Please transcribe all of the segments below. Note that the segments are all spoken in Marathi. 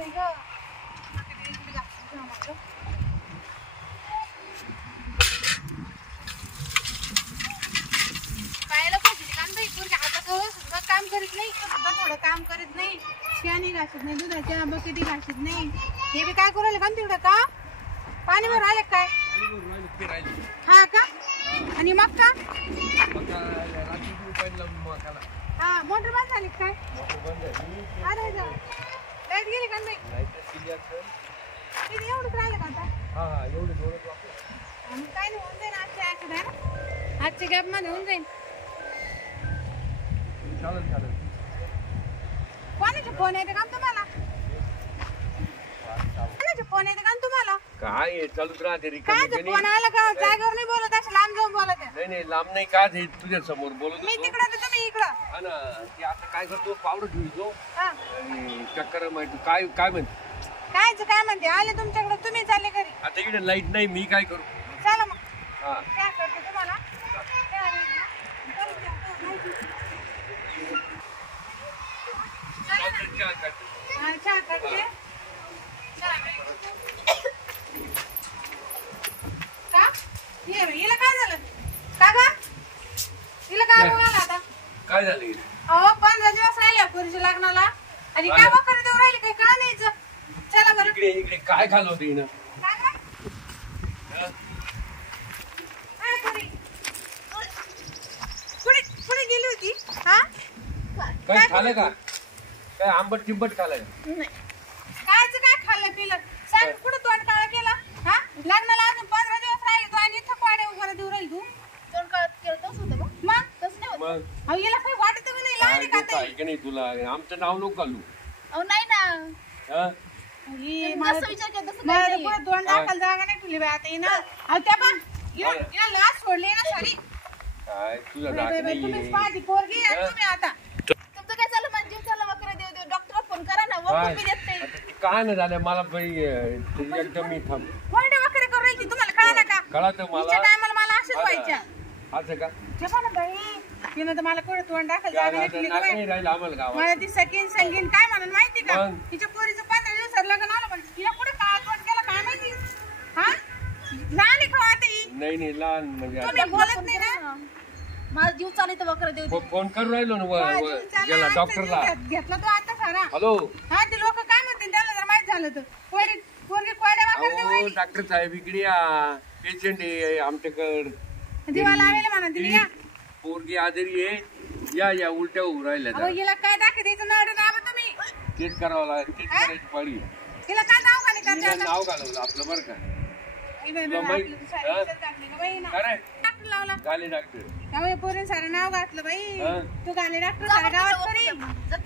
नाही ग पायाला पोहोचली काम बाई पोरगी हाताजवळ सुद्धा काम करीत नाही सुद्धा थोडं काम करीत नाही शेणी घासत नाही दुधाच्या बकेटी घासत नाही हे बी काय करू राहिले काम तिकडं का पाणी भर राहिले काय हा का आणि मग का हा मोटर बंद झाली काय अरे लाईट गेली का बाई किती एवढंच राहिलं का आता काय नाही होऊन जाईल आजच्या ऍक्सिडेंट आजच्या गॅप मध्ये होऊन जाईल कोणाचे फोन येते का तुम्हाला कोणाचे फोन येते का तुम्हाला काय चालूच राहते काय फोन आला का जागेवर नाही बोलत असं लांब जाऊन बोलत नाही नाही लांब नाही का तुझ्या समोर बोलत मी तिकडे तर तुम्ही इकडं हा ना ते आता काय करतो पावडर ठेवतो हा आणि चक्कर माहिती काय काय म्हणते काय म्हणते आले तुमच्याकडे तुम्ही चालले घरी आता इकडे लाईट नाही मी काय करू चला मग हा काय करते तुम्हाला चहा करते का हिला काय झालं का ग हिला काय बोलायला आता काय झालं अहो 15 दिवस राहिले पुरीच्या लग्नाला आणि काय वखरी देऊ राहिले काय का नाहीच चला बरं इकडे इकडे काय खाल्लं होतं हिनं पुढे गेली होती हा काय खाल्लं का काय आंबट चिंबट खाल्लं कायच काय खाल्लं पिलं सांग कुठं तोंड काळा केला हा लग्नाला अजून 15 दिवस राहिले तू आणि इथं पाड्या उभं देऊ राहील तू तोंड काळा केलं तसं होतं मग तसं नाही होत अहो याला काही वाटत नाही लहान का ताई की नाही तुला आमचं नाव नको घालू अहो नाही ना हा ही माझा विचार केला तसं मला पुढे तोंड दाखल जागा नाही ठेवली बाई आता हिनं अहो त्या पण हिला लाज सोडली ना सारी काय तुझा राग नाही तुम्हीच पाहिजे पोरगी आहे तुम्ही आता तुमचं काय चाललं म्हणजे चला वगैरे देऊ डॉक्टरला फोन करा ना वगैरे बी देत नाही काय नाही झालं मला एकदम मी थांब कोणते वगैरे करू राहिली तुम्हाला कळलं का कळत मला टायमाला मला असेच व्हायच्या असं का जेव्हा ना बाई तिनं तर मला कुठे तोंड दाखल जागा नाही ठेवली का बाई? नाही राहिलं आम्हाला गावात मला ती सकीन संगीन काय म्हणून माहिती का मग? तिच्या पोरीचं 15 दिवसात लग्न आलं पण तिला कुठे काय तोंड केलं काय माहिती हा लहान आहे का आता ही नाही नाही लहान म्हणजे तुम्ही बोलत नाही ना माझा जीव चालत वगैरे देऊ फोन करून राहिलो ना गेला डॉक्टरला घेतला तो आता सारा हॅलो हा ते लोक काय म्हणतील त्याला जर माहित झालं तर पोरगी कोरड्या वगैरे अहो डॉक्टर साहेब इकडे या पेशंट आहे आमच्याकडे दिवाला आलेले म्हणा तुम्ही या पोरगी आजारी आहे या उलट्या उभं राहिल्या अहो हिला काय दाखल द्यायचं नळ नाव तुम्ही तेच करावं लागेल तेच करायची पाळी हिला काय नाव खाली तिने करते नाव घालवलं आपलं बरं का डॉक्टर लावला गाले डॉक्टर त्यामुळे पोरीन सारं नाव घातलं बाई तू गाले डॉक्टर सारं गावात करी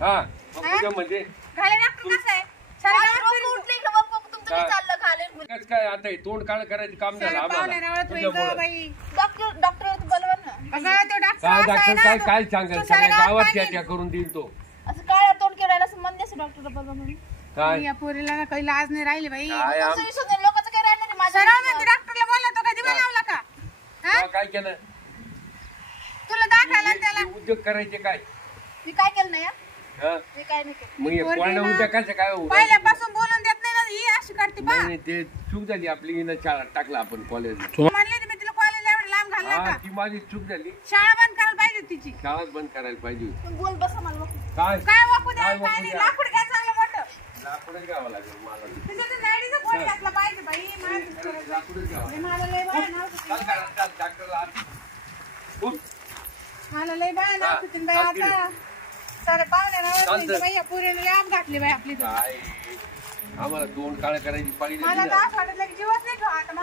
हा तुझ्या म्हणजे गाले डॉक्टर कसं आहे सारं गावात उठले तुमचं काय चाललं खाले काय आता हे तोंड काळ करायचं काम झालं आम्हाला तुझ्यामुळं. बाई डॉक्टर बोलवा ना बघा तो काय डॉक्टर काय डॉक्टर काय सांगाल सगळ्या गावात त्या करून देईल तो असं काय तोंड केलं असं मन देस डॉक्टरला बघा म्हणून काय या पोरीला ना काही लाज नाही राहिली बाई काय आम- लोकांचं काय राहिलं नाही माझ्या डॉक्टरला बोलला तो कधी लावला का तेव्हा काय केलं तुला दाखवायला त्याला उद्योग करायचे काय मी काय केलं नाही हा? मी काय नाही केलं मग हे कोणा उद्योगाचं काय होऊ राहिलं? पहिल्यापासून बोलून देत नाही ना ही अशी करते बा नाही नाही, ते चूक झाली आपली हिनं शाळा टाकला आपण कॉलेजला म्हणले मी तिला कॉलेजला एवढं लांब घालला हा का ती माझी चूक झाली शाळा बंद करायला पाहिजे होती तिची शाळाच बंद करायला पाहिजे होती. बोल बसा मला काय काय वाकू द्या काय काय वाकू नाही द्या? लाकूड घ्या चांगलं मोठं लाकूडच घ्यावं लागेल मला तिच्या त्या नाडीचं कोण घातलं पाहिजे बाई लाकूडच घ्यावं लागेल. मला लय बाय नाव चल घरात चल, डॉक्टरला आण. उठ. मला लय बाय नाव सुचून बाई चालते. आता सारे पाहुणे चालतं. ना बाई पुरीने लांब घातली बाई आपली तर. काय आम्हाला तोंड काळ करायची पाळी मला तर असं वाटत की जीवच नाही ठेवा आता मा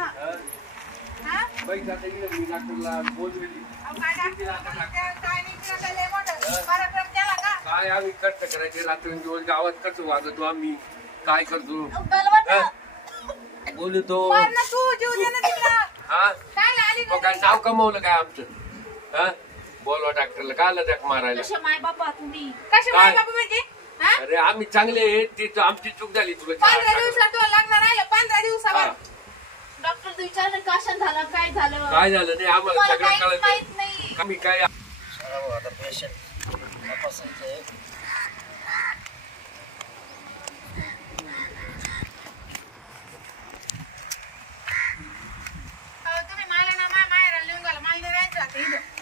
हा पैसा मी डॉक्टरला बोलवेली अहो, काय डॉक्टर काय नाही केलं काय लय मोठं पराक्रम केला का काय आम्ही कष्ट करायचे रात्रंदिवस गावात कसं वागतो आम्ही काय करतो बलवत हा? बोलतो मार ना तू जीव दे ना तिला हा काय आली तो काय नाव कमवलं काय आमचं हा बोलवा डॉक्टरला काय आलं त्याक मारायला कशा माय बापा तुम्ही कशा काय? माय बापा म्हणजे हा अरे आम्ही चांगले आहे, ती आमची चूक झाली तुला 15 दिवसात तुला लग्न राहिलं 15 दिवसावर हा. डॉक्टर विचारलं कशात झालं काय झालं काय झालं नाही आम्हाला तुम्हाला सगळं काहीच कळत माहित नाही आम्ही काय आता पेशंट तपासायचं आहे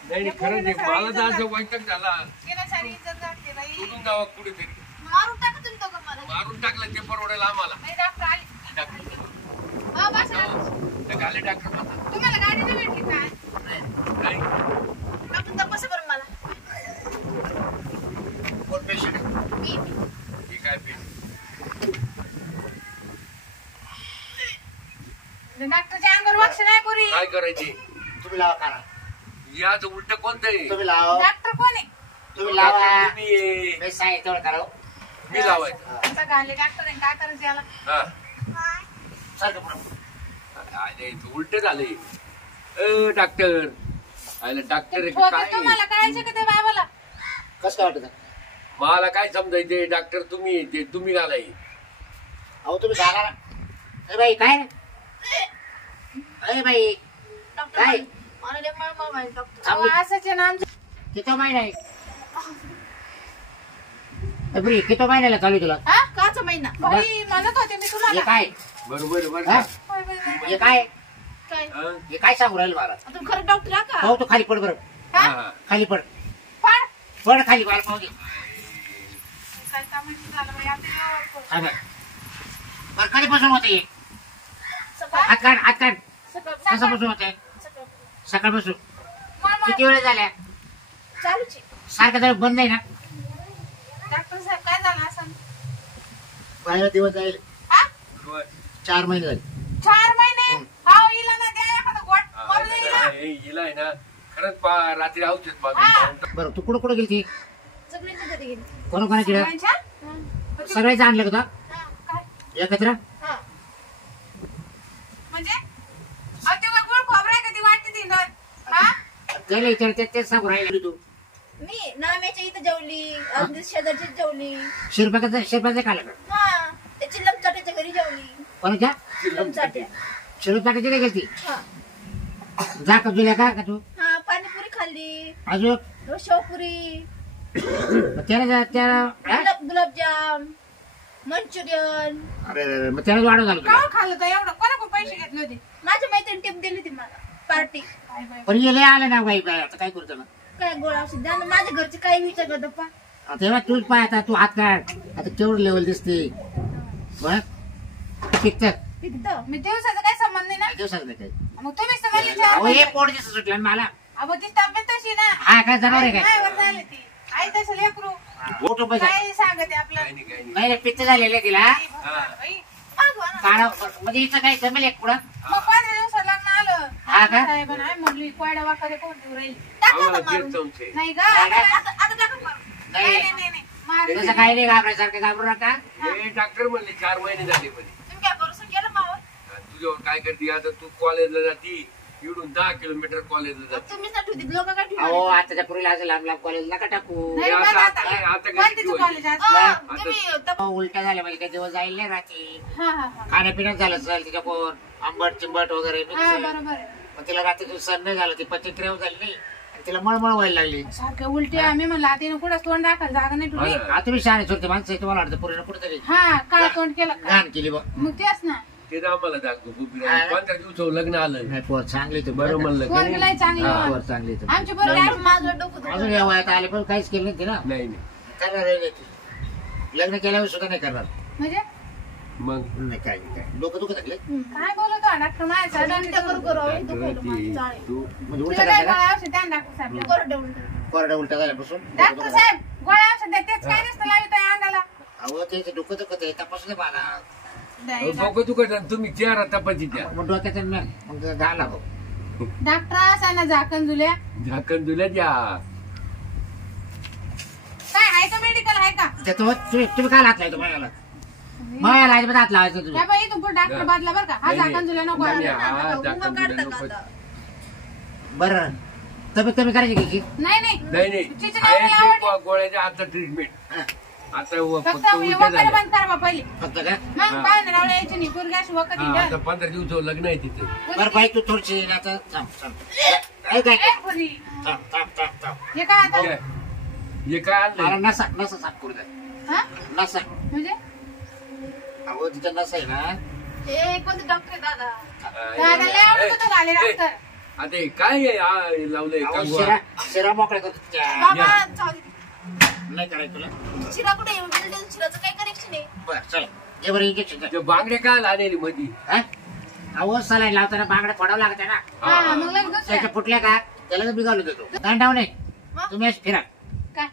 नाही नाही, खरं नाही मला तर असं वैताग झाला. गेल्या सारी इज्जत जाते बाई. सोडून जावं कुठेतरी. मारून टाका तुम्ही दोघं मला. मारून टाकलं ते परवडेल आम्हाला. नाही, डॉक्टर आले. डॉक्टर हो, बसा डॉक्टर. ते गाले डॉक्टर म्हणतात. तुम्हाला गाडी नाही भेटली काय? नाही डॉक्टर तपास बरं मला. कोण पेशंट आहे? मी हे काय पेशंट? डॉक्टरच्या अंगावर वक्ष नाही करी. काय करायचे? तुम्ही लावा काना. याच उलट कोणतं आहे? तुम्ही लावा. डॉक्टर कोण आहे? तुम्ही लावा. तुम्ही ये. मी सांगितलं तेवढं करा. मी लावायचं. आता घाले डॉक्टर आहे, काय करायचं याला? हा सारखं पुढं. अरे उलट झालंय. डॉक्टर आयला डॉक्टर आहे का ठोके काय? तुम्हाला कळायचं का ते बाबाला? कसं काय वाटत? मला काय समजायचे डॉक्टर तुम्ही ते तुम्ही घालाय. अहो तुम्ही सांगा ना. ए बाई काय रे? ए बाई डॉक्टर काय? मला लय मळमळ व्हायला डॉक्टर. अहो, असंच आहे ना आमचं. किती महिना आहे? ए बरी किती महिन्याला चालू आहे तुला? हा? काचा महिना. बाई, म्हणत होते मी हे तुम्हाला. काय? बरोबर बरं हा? का? होय, होय, होय. हे काय? काय हा? हे काय सांगू राहिलं मला? तुम्ही खरं डॉक्टर आहे का? हो तू खाली पड बरं. हा, हा. खाली पड. पाड. पड खाली मला पाहू दे. काय कामाचं झालं बाई, आता एवढं. हा बरं. बरं कधीपासून होते? सकाळ हात काढ हात काढ. सकाळ कसापासून होते? सकाळ सकाळपासून. मळमळ. किती वेळ झाल्या? चालूच आहे. सारखं जर बंद नाही ना? डॉक्टर साहेब काय झालं असं? बाहेर दिवस जाईल. हा? बरं. 4 महिने झाले. 4 महिने. हाव, हिला ना द्या एखादं गोट. हा, मरू दे हिला. हे हिला आहे ना खरंच रात्री औषध हा. मागून बरं तू कुठं कुठं गेली? सगळ्यांच्या घरी गेली. कोणाकोणाची सगळ्यांच्या? सगळ्याच आणलं का तुला? काय? एकत्र? हा. म्हणजे? अहो, ते काय गोड खोबरं आहे का ती वाटते ती नर? हा? त्याला विचारते तेच सांगू राहिली तू. मी नाम्याच्या इथं जेवली. अगदी शेजारची जेवली. शिरपाचं खाल्लं का? हा. त्याची लमचाट्याच्या घरी जेवली. कोणाच्या? लमचाट्या. शिरपाची काय गेली? हा. जा का तुला का तू? हा पाणीपुरी खाल्ली. अजून शेवपुरी. त्याला हा? गुलाबजाम. मंचुरियन. अरे मग त्याला वाढव झालं का तुला. हो खाल्लं तर एवढं? कोणाकडून पैसे घेतले होते? माझ्या मैत्रिणी टिप दिली ती मला. पार्टी. काय बाई. पण गेले आलं ना बाई बाई आता काय करू त्याला. काय गोळा औषध द्या ना. माझ्या घरचे काही विचारलं दप्पा. तेव्हा तूच पाय आता तू हात काढ. आता केवढं लेवल दिसते बघ. पिक्चर पिकत. मी दिवसाचा काही संबंध नाही ना. दिवसाच नाही काही. मग तुम्हीच तर म्हणले अहो हे 4 पोट दिसत सुटलं ना मला. अहो, ती तब्येत तशी ना. हा काय जनावर आहे काय? नाही, वर झाली ती. आई तसं लेकरू. पोट उभं झालं. काय सांगते आपल्याला? काही नाही काही नाही. नाही रे पित्त झालेलं आहे तिला. बाई. मागवा ना. काढा म्हणजे इथं काही जमेल एक पुढं. मग 15 दिवसात लग्न आलं. हा का? साहेबांना आई म्हणली कोयडा वाकडे कोण देऊ राहील? टाका आम्हाला आता मारून. तेच संशय. नाही ग. नाही का? आता टाका मारून. नाही नाही नाही नाही नाही. मार. तसं काही नाही घाबरायसारखं घाबरू नका. हे डॉक्टर म्हणले 4 महिने झाले म्हणे. तुम्ही काय भरोसा केला मावर? तुझ्यावर काय करते आता तू कॉलेजला जाती इकडून 10 किलोमीटर कॉलेजला जाते. तुम्हीच ना ठेवते. लोक काय अहो ठेवते? आताच्या पुरीला असं लांब लांब कॉलेज नका टाकू. नाही आता- बघ आता- आता. आता कोणती किती तू होईल? कॉलेज आज? तुम्ही तप- उलट्या झाल्या म्हणजे काही दिवस जाईल नाही रात्री. हा हा हा. खाण्यापिण्यात झालं असेल तिच्या कोण आंबट चिंबट वगैरे हा mix. बरोबर आहे. मग तिला रात्री सण नाही झालं ती पचनक्रिया झाली नाही आणि तिला मळमळ व्हायला लागली. सारखे उलटे आम्ही म्हणलं आता हिनं कुठं तोंड राखायला जागा नाही ठेवली. हा ना. आता तुम्ही शाळेत होते माणसं आहे, तुम्हाला वाटतं पुरीनं कुठेतरी हा काळ तोंड केलं का? घाण केली बघ. मग तेच ना. ते तर आम्हाला दाखव गुपित. हा. 15 दिवसावर लग्न आलं. नाही पोर चांगली तर बरं म्हणलं का पोरगी नाही? लय चांगली हा. आहे. पोर चांगली तर आमची पोरगी माझं डोकं दुखत. अजून या वयात आले पण काहीच केलं नाही तिला. नाही नाही करणार आहे नाही ती. लग्न केल्यावर सुद्धा नाही करणार. म्हणजे मग नाही काय नाही काय डोकं दुखत लागले काय बोलतो डॉक्टर माझ्या त्या करू करू आम्ही दुखायला डॉक्टर माझं चाळे. तू म्हणजे तुला उलट्या काय झाल्या गोळ्या औषध द्या ना डॉक्टर साहेब. कोरडे उलटे. कोरड्या उलट्या झाल्यापासून डोकं डॉक्टर दुखत साहेब गोळ्या औषध द्या. तेच काय नसतं लावित आहे अंगाला. अहो त्याचं डोकं दुखत आहे तपासून दे मला. नाही, डोकं दुखत आहे, तुम्ही चेहरा तपाची त्या मग डोक्यात मग घाला भाऊ. डॉक्टर असा ना झाकण जुल्या झाकण दिल्या द्या. काय आहे का मेडिकल आहे का? तुम्ही काय हात लावतो मला मला अजिबात हात लावायचं तुम्ही. त्या बाई तू डॉक्टर बदला बरं का? हा नाही, झाकण जुल्या नको नाही, आणू. हा, उभं झाकण काढता दिलं का नको. आता? बरं तब्येत कमी करायची की नाही नाही नाही नाही तिची आहे नवऱ्याला ते आवडली. गोळ्याच्या आता ट्रीटमेंट. हा, आता फक्त फक्त उलट्या वकाला झाल्या. बंद करा बा पहिले. फक्त का मग हा. पाहुणे रावळे यायची नाही पोरगी अशी वकत हा, आता येईल. 15 दिवसावर लग्न आहे तिथे. बरं बाई तू थोडीशी आता थांब थांब काय काय ए, पोरी. थांब थांब थांब थांब हे काय आता? हे काय मला आणलंय? नसा नसा साफ करू द्या हा? नसा म्हणजे अहो तिथं नसा आहे ना हे कोणते डॉक्टर आहे दादा? दादा लय आवडत होतं घाले डॉक्टर. आता हे काय आहे, लावलंय अहो, कंगवा? शिरा मोकळा करतो त्या. बाबा चालेल. नाही करायचं तुला शिरा कुठे आहे? बिल्डिंग शिराचं काय कनेक्शन आहे? बरं चला जे बरं इंजेक्शन ते बांगडे काय आलेली मधी? अहो सलाईन लावताना बांगड्या फोडावं लागत आहे ना हा मग लगेच दुसऱ्या. त्याच्या फुटल्या का त्याला बिघावलं देतो गांडाव नाही तुम्ही असं फिरा काय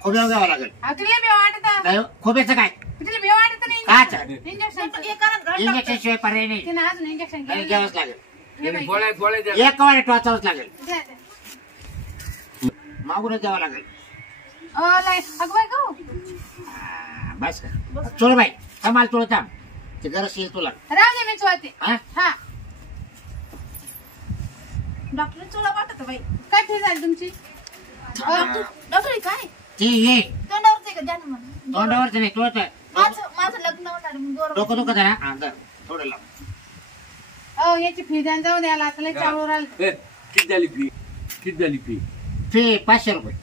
खोब्यावर घ्यावं लागेल अहो, तुला भेव वाटत नाही हो, खोब्याचं काय तुला भेव वाटत नाही काय इंजेक्शन हे करा ना, इंजेक्शन शिवाय पर्याय नाही तिने अजून इंजेक्शन नाही, घ्यावंच लागेल गोळ्या गोळ्या द्या. एक कवाडे टोचावंच लागेल मागूनच द्यावं लागेल अगं बाई गो बस का चोळ बाई कमाल चोळ थांब ते गरज येईल तुला राहू दे मी चोळते हा हा डॉक्टर चोळा वाटत बाई. काय फी झाली तुमची डॉक्टर हे काय ती ये तोंडावरच आहे का? द्या ना मला. तोंडावरच नाही चोळत माझं लग्न होणार आहे, मग डोकं बरोबर. दुखत आहे ना अंदर थोडं लाव अहो याची फी द्या जाऊ द्याला आता लय चालू राहिलं ए, किती झाली फी? किती झाली फी? फी 500 रुपये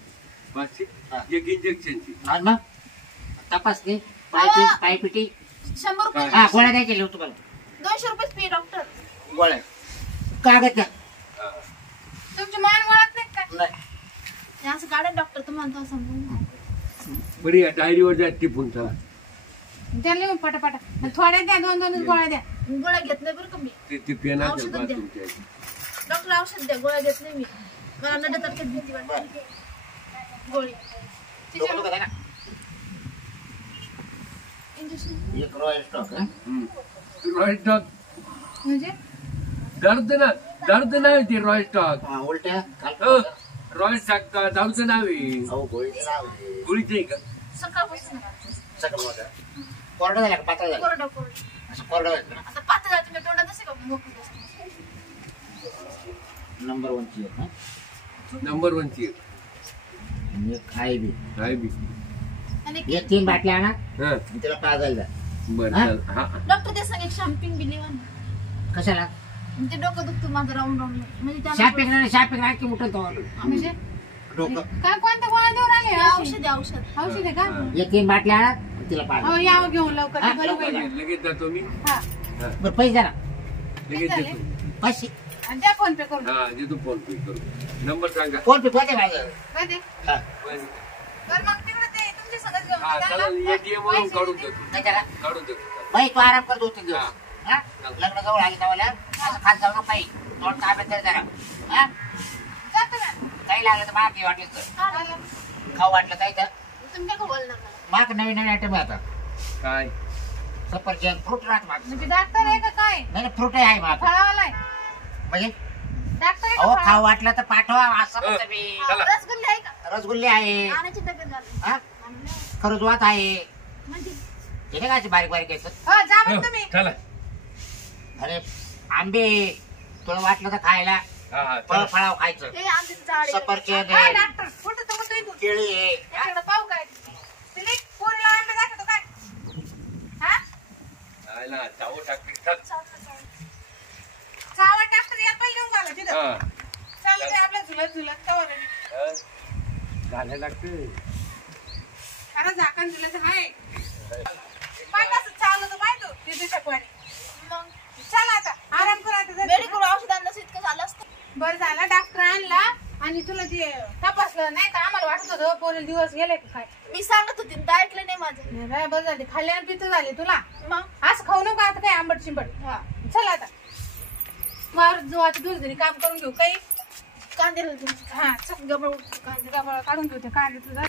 500? हा. एक इंजेक्शनची. आणि मग तपासणी पायपिटी 100 रुपये. हा गोळ्या द्यायचे लिहू तुम्हाला 200 रुपये फी डॉक्टर. गोळ्या कागद द्या तुमची मान वळत नाही का नाही हे असं काढा डॉक्टर तुम्हाला तो समजून. बरी या डायरीवर जा टिपून चला. त्या लिहून पटापटा थोड्या द्या 2-2 गोळ्या द्या गोळ्या घेत नाही बरं का मी. ते पेनाचं औषधं बा द्या. तुमच्या. डॉक्टर औषध द्या, गोळ्या घेत नाही मी. मला नडतर्फे भीती वाटते. गोळी डोकं दुखत आहे ना इंजेक्शन. एक रॉयल स्टॉक हा रॉयल स्टॉक म्हणजे दर्द नाही ते रॉयल स्टॉक. हा, उलट्या हो, रॉयल स्टॉक जाऊचं नाव आहे. अहो गोळीचं नाव आहे. गोळीचं आहे का? सकाळपासून सगळं मोठं. कोरडं झालं का पातळ झालं कोरडं कोरडं. असं कोरडं झालं ना आता पातळ जाते मी तोंडात असे का मोकळी असते. नंबर 1 ची आहे, हा नंबर 1 ची आणि एक आहे बी काय बी. आणि एक 3 बाटल्या आणा हा, आणि तिला पाजायला द्या. बरं हा? चल. हा डॉक्टर ते सांग एक शॅम्पिंग बी लिहा ना. कशाला ते डोकं दुखतं माझं राऊंड राऊंड म्हणजे शापिंग नाही की मुठं तो म्हणजे डोकं काय कोणत्या गोळ्या देऊ राहिले औषध आहे, औषध. औषध आहे का एक 3 बाटल्या आणा आणि तिला पाजा हो या घेऊन लवकर हा, बरोबर लवकर आहे. लगेच जातो मी. हा हा, बरं पैसे द्या ना लगेच झाले? देतो. पैसे आणि द्या फोन पे करून हा, देतो फोन पे करू. नंबर सांगा. फोन पे पैसे माझं काय ते हा बरं मग तिकडे ते तुमच्या सगळं घेऊन हा, जा चला ना. ATM वरून काढून देतो. नाही त्याला काढून देतो. बाई तू आराम कर 2-3 दिवस हा लग्न जवळ आली तेव्हा असं खात जाऊ नको बाई तोंड ताब्यात तरी जरा हा जातो ना. काही लागलं तर मागे वाटलं तर आलं. खाऊ वाटलं काही तर तुम्ही काय बोलणार मला? माग नवीन नवीन आयटम आहे आता काय? सफरचंद फ्रूट राहत माग म्हणजे डॉक्टर आहे का काय नाही फ्रूट आहे माग फळावाला आहे म्हणजे डॉक्टर आहे अहो का खाऊ वाटलं तर पाठवा असं हो. म्हणतो मी चला. रसगुल्ले आहे का? रसगुल्ले आहे आणायची डबे झाले. हा खरंच आहे म्हणजे ते नाही का अशी बारीक बारीक यायचं हो जा हो, मग तुम्ही चला. अरे आंबे तुला वाटलं तर खायला हा, हा, फळ चला. फळाव खायचं हे आमचे झाड आहे. सफरचंद हा, आहे डॉक्टर कुठं तर कुठं इथून केळी आहे त्याच्याकडे पाहू काय तिला एक पोरीला अंडा दाखवतो काय हा आयला, चावं टाकली. चल. चावट डॉक्टर याला पहिले घेऊन झालं तिथं हा. चालू दे आपल्या झुलत झुलत कवर हा. घालायला लागतं. अरे झाकण झुलत आहे पाय कसं चाललं तर पाय तू तिथे शकवानी मग चल आता आराम कर आता जा. मेडिकल औषध आणलं इतकं झालं असतं. बरं झालं डॉक्टर आणला आणि तुला ते तपासलं नाही तर आम्हाला वाटत होतं पोरीला दिवस गेले का काय मी सांगत होती तर ऐकलं नाही माझं. नाही बाय बरं झाले खाल्ल्यावर पितं झाले तुला मग असं खाऊ नको आता काय आंबट शिंबट हा चल आता वावर जो आता दुसरी काम करून घेऊ काही कांदे तुम्ही हा चल गबळ काढून घेऊ ते कांदे तुझा